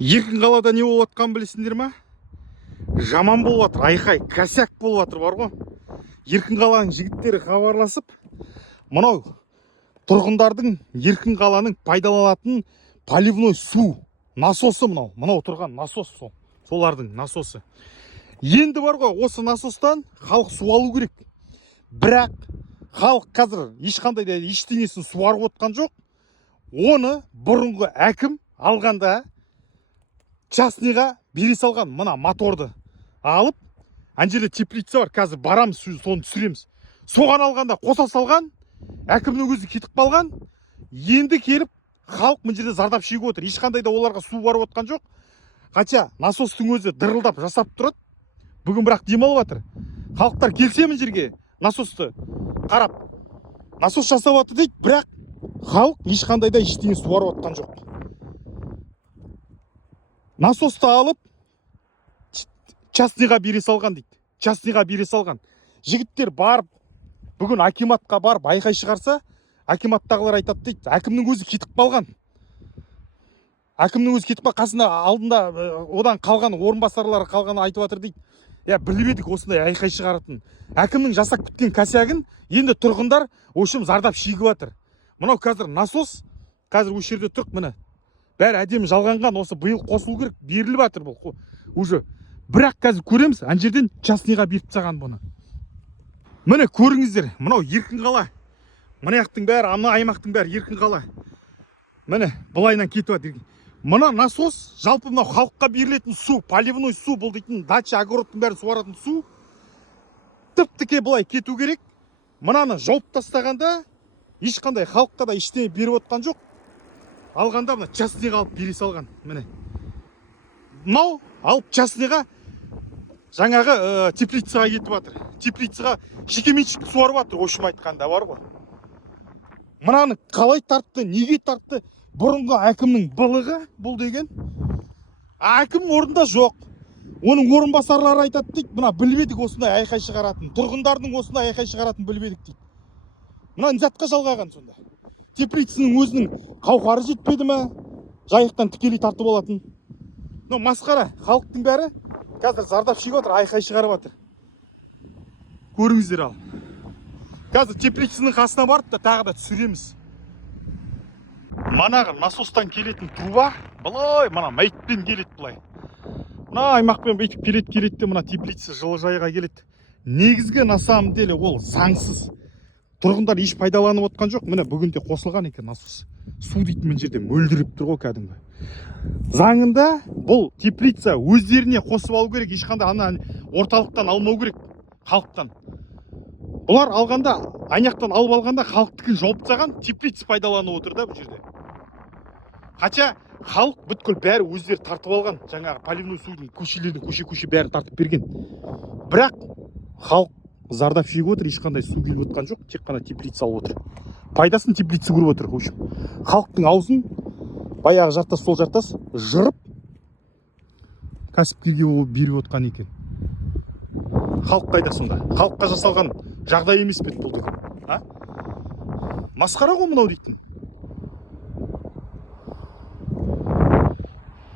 Еркін қалада не болып жатқанын білесіңдер ма? Жаман болып жатыр, айқай, косяк болып жатыр, бар ғой. Еркін қаланың жігіттері хабарласып, мынау тұрғындардың Еркін қаланың пайдаланатын поливной су насосы, мынау тұрған насос, солардың насосы. Енді бар ғой, осы насостан халық су алу керек. Бірақ халық қазір ешқандай да ештеңесін суарып отқан жоқ. Оны бұрынғы әкім алғанда частныйға бере салған. Мына моторды алып, ана жерде теплица бар, қазір барамыз, соны түсіреміз. Соған алғанда қоса салған, әкімнің өзі кетіп қалған. Енді келіп халық мына жерде зардап шегіп отыр. Ешқандай да оларға су барып отқан жоқ. Хотя насостың өзі дырылдап жасап тұрады. Бүгін бірақ демалып жатыр. Халықтар келсе мына жерге насосты қарап, насос жасап жатыр дейді, бірақ халық ешқандай да ештеңе суарып отқан жоқ. Насосты алып частныйға бере салған дейді. Частныйға бере салған. Жігіттер барып, бүгін акиматқа барып айқай шығарса, акиматтағылар айтады дейді, әкімнің өзі кетіп қалған. Әкімнің өзі кетіп қалған, қасында алдында одан қалған орынбасарлары қалғаны айтып жатыр дейді. Я біліп едік осындай айқай шығаратын. Әкімнің жасап күткен косягін енді тұрғындар ошым зардап шегіп жатыр. Мынау қазір насос, қазір осы жерде тұрқ, міне. Бәрі әдемі жалғанған, осы биыл қосылу керек, беріліп жатыр бұл уже. Бірақ қазір көреміз, ана жерден частныйға беріп тастаған бұны. Міне көріңіздер, мынау Еркін қала. Мына аяқтың бәрі, ана аймақтың бәрі Еркін қала. Міне былайынан кетіп жатыр. Мына насос, жалпы мынау халыққа берілетін су, поливной су, бұл дейтін дача, огородтың бәрін суаратын су. Тіп-тіке былай кету керек. Мынаны жауып тастағанда ешқандай халыққа да ештеңе беріп отқан жоқ. Алғанда мына частныйға алып бере салған. Міне. Мынау алып частныйға жаңағы теплицаға кетіп жатыр. Теплицаға жекеменшік суарып жатыр, ошым айтқанда, бар ғой. Мынаны қалай тартты, неге тартты? Бұрынғы әкімнің былығы бұл деген. Әкім орында жоқ. Оның орынбасарлары айтады дейді, мына білмедік осындай айқай шығаратын. Тұрғындардың осындай айқай шығаратын білмедік дейді. Мына затқа жалғаған сонда. Теплицаның өзінің қауқары жетпеді ме? Жайықтан тікелей тартып алатын. Масқара, халықтың бәрі қазір зардап шегіп отыр, айқай шығарып жатыр. Көріңіздер ал. Қазір теплицаның қасына барып та тағы да түсіреміз. Манағы насостан келетін труба, былай, мына мәйтпен келеді былай. Мына аймақпен бейтіп келеді де, мына теплица жылыжайға келеді. Негізгі на самом деле ол заңсыз. Тұрғындар еш пайдаланып отқан жоқ. Міне бүгінде қосылған екен насос. Су дейтін мен жерде мөлдіріп тұр ғой кәдімгі. Заңында бұл теплица өздеріне қосып алу керек, ешқандай ана орталықтан алмау керек, халықтан. Бұлар алғанда, аяқтан алып алғанда халықтықын жауып тастаған, теплица пайдаланып отыр да бұл жерде. Хотя халық бүткіл бәрі өздері тартып алған, жаңағы поливной судың көшелердің көше бәрін тартып берген. Бірақ халық зардап шегіп отыр, ешқандай су келіп отқан жоқ, тек қана теплица алып отыр. Пайдасын теплица көріп отыр, көшім. Халықтың аузын баяғы жартас сол жартас жырып кәсіпкерге беріп отқан екен. Халық қайда сонда? Халыққа жасалған жағдай емес пе бұл деген? Масқара ғой мынау дейтін.